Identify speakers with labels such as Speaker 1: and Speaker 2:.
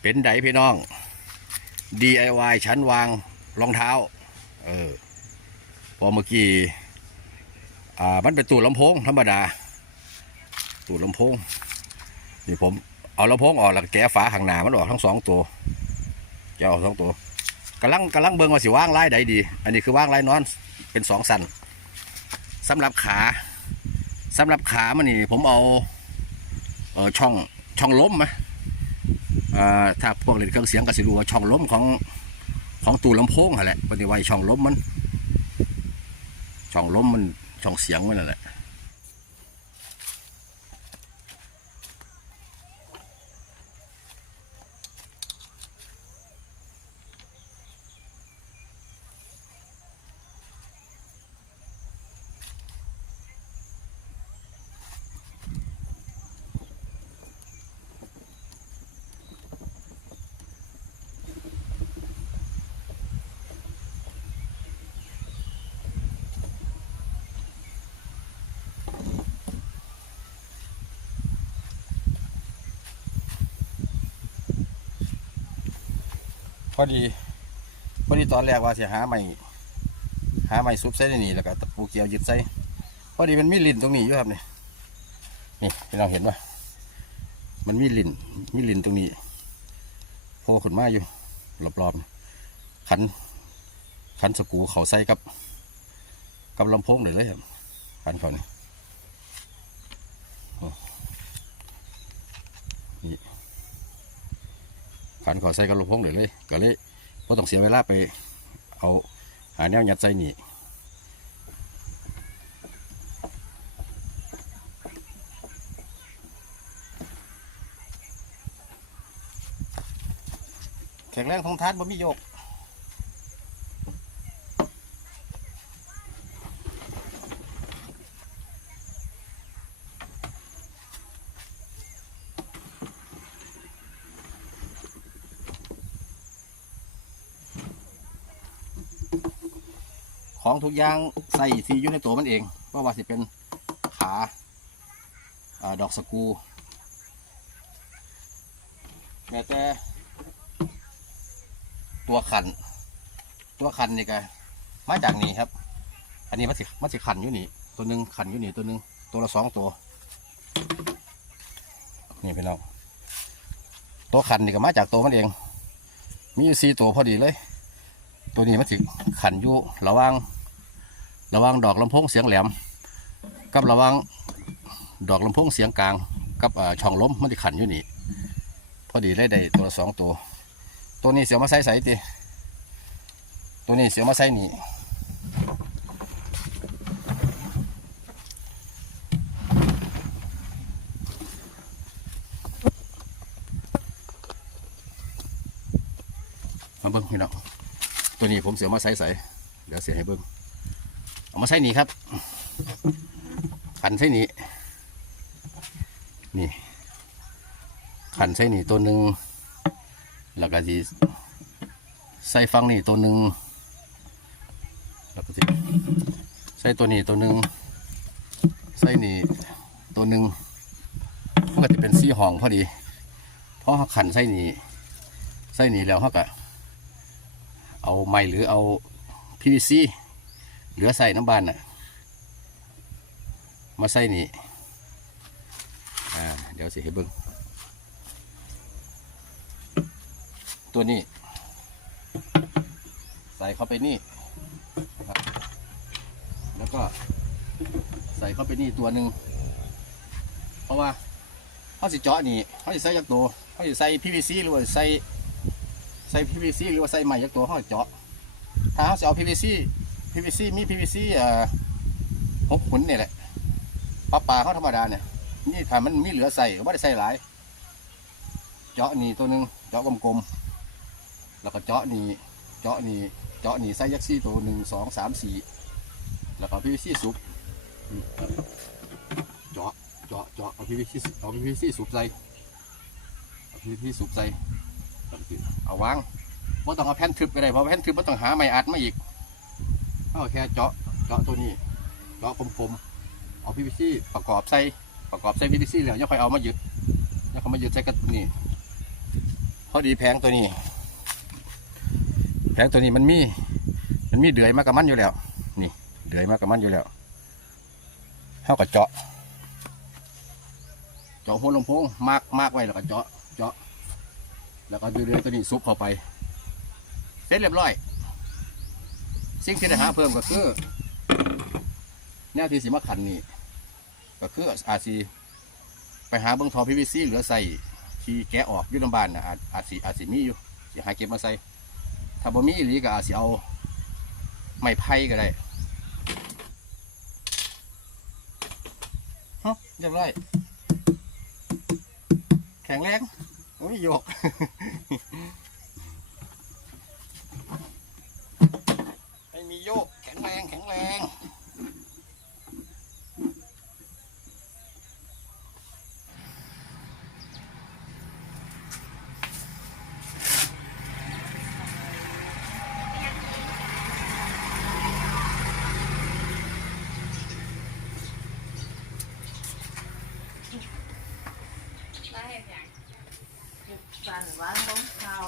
Speaker 1: เป็นไดพี่น้อง DIY ชั้นวางรองเท้า เออ พอเมื่อกี้ อ่า มันเป็นตู้ลำโพงธรรมดา ตู้ลำโพง นี่ผมเอาลำโพงออกแล้วแกะฝาข้างหน้ามันออกทั้งสองตัวแกะออกสองตัวกำลังกำลังเบิ่งว่าสิว่างไล่ใดดี อันนี้คือว่างไล่นอน เป็นสองสันสำหรับขาสำหรับขามันนี่ผมเอา เออช่องช่องล้มไหม ถ้าพวกเล่นเครื่องเสียงก็สิรู้ว่าช่องล้มของของตู้ลำโพงนั่นแหละปฏิวัยช่องล้มมัน ช่องล้มมันช่องเสียงมันนั่นแหละ อดีพอดีตอนแรกว่าจะหาใหม่หาใหม่ซุปใส่ในนี่แล้วก็ตะปูเกี่ยวยึดใส่พอดีมันมีลิ้นตรงนี้อยู่ครับนี่นี่พี่น้องเห็นปะมันมีลิ้นมีลิ้นตรงนี้โผล่ขึ้นมาอยู่รอบๆขันขันสกูเขาใส่กับกับลำโพงเลยเลยครับขันเขานี่โอ้นี่ ขันขอใส่กระโหลกพงเดี๋ยวเลยก็เลยพอต้องเสียเวลาไป เอาหาแนวยัดใส่นี่แข็งแรงทงทัดบ่มีโยก ของทุกอย่างใส่สีอยู่ในตัวมันเองเพราะว่าสิเป็นขาอดอกสกูแม้แต่ตัวขัน ตัวขันนี่ก็มาจากนี่ครับ อันนี้มันสิมันสิขันอยู่นี่ ตัวหนึ่งขันอยู่นี่ตัวหนึ่งตัวละสองตัว นี่พี่น้องตัวขันนี่ก็มาจากตัวมันเอง มีอยู่สี่ตัวพอดีเลย ตัวนี้มันสิขันอยู่ระว่าง ระว่างดอกลำโพงเสียงแหลม กับระว่างดอกลำโพงเสียงกลาง กับช่องล้มมันจะขันอยู่นี่ พอดีเลยได้ตัวสองตัว ตัวนี้เสียวมาใส่ใส่ติตัวนี้เสียวมาใส่นี่มาเบิ้งพี่น้องตัวนี้ผมเสียมาใส่ใส่เดี๋ยวเสียให้เบิ้ง เอามาใส่นี่ครับขันใส่นี่นี่ขันใส่นี่ตัวหนึ่งแล้วก็ทีใส่ฟังนี่ตัวหนึ่งแล้วก็ทีใส่ตัวนี้ตัวหนึ่งใส่นี่ตัวหนึ่งมันก็จะเป็นซี่ห้องพอดีเพราะขันใส่นี่ใส่นี่แล้วเขาก็เอาไม้หรือเอา PVC เหลือใส่น้ำบานน่ะ มาใส่นี่อ่าเดี๋ยวสิให้เบิ้งตัวนี้ ใส่เข้าไปนี่ครับแล้วก็ใส่เข้าไปนี่ตัวหนึ่งเพราะว่าเขาสิเจาะนี่เขาสิใส่ยักตัวเขาสิใส่ PVC หรือว่าใส่ใส่ PVC หรือว่าใส่ไม้ยักตัวเขาเจาะถ้าเขาจะเอา PVC PVC มี PVC อ่อหกขุนเนี่ยแหละปลาปลาเขาธรรมดาเนี่ยนี่ถ้ามันมีเหลือใส่ก็ไม่ได้ใส่หลาย เจาะนี่ตัวหนึ่งเจาะกลมๆแล้วก็เจาะนี่เจาะนี่เจาะนี่ใส่ยักซี่ตัวหนึ่งสองสามสี่แล้วก็ PVC สุบเจาะเจาะเจาะเอา PVC เอา PVC สุบใส่เอา PVC สุบใส่เอาวางว่าต้องเอาแผ่นทึบไปได้เพราะแผ่นทึบมันต้องหาไม้อัดมาอีก เอาแค่เจาะเจาะตัวนี้ เจาะคมๆเอาพีวีซีประกอบใส่ประกอบใส่พีวีซีแล้วยังค่อยเอามายึดยังค่อยมายึดใส่กับนี่พอดีแผงตัวนี้แผงตัวนี้มันมี มันมีเดือยมากับมันอยู่แล้ว นี่ เดือยมากับมันอยู่แล้วเท่ากับเจาะเจาะหัวลำโพงมากมากไว้แล้วก็เจาะเจาะแล้วก็ดูเดือยตัวนี้ซุปเข้าไป เสร็จเรียบร้อย สิ่งที่ได้หาเพิ่มก็คือแนวที่สิมาขันนี่ก็คืออาจสีไปหาเบิ้งทอพีวีซีเหลือใส่ที่แกะออกยุ่นำบ้านนะอาจอาจสิอาจสิมีอยู่สิหาเก็บมาใส่ถ้าบ่มีอีหลีก็อาจสิเอาไม้ไผ่ก็ได้ฮะเรียบร้อยแข็งแรงโอ้ยโยก ม่มีโยกแข็งแรงแข็งแรง
Speaker 2: ได้เห็นยังสั่นว่าล้มเขา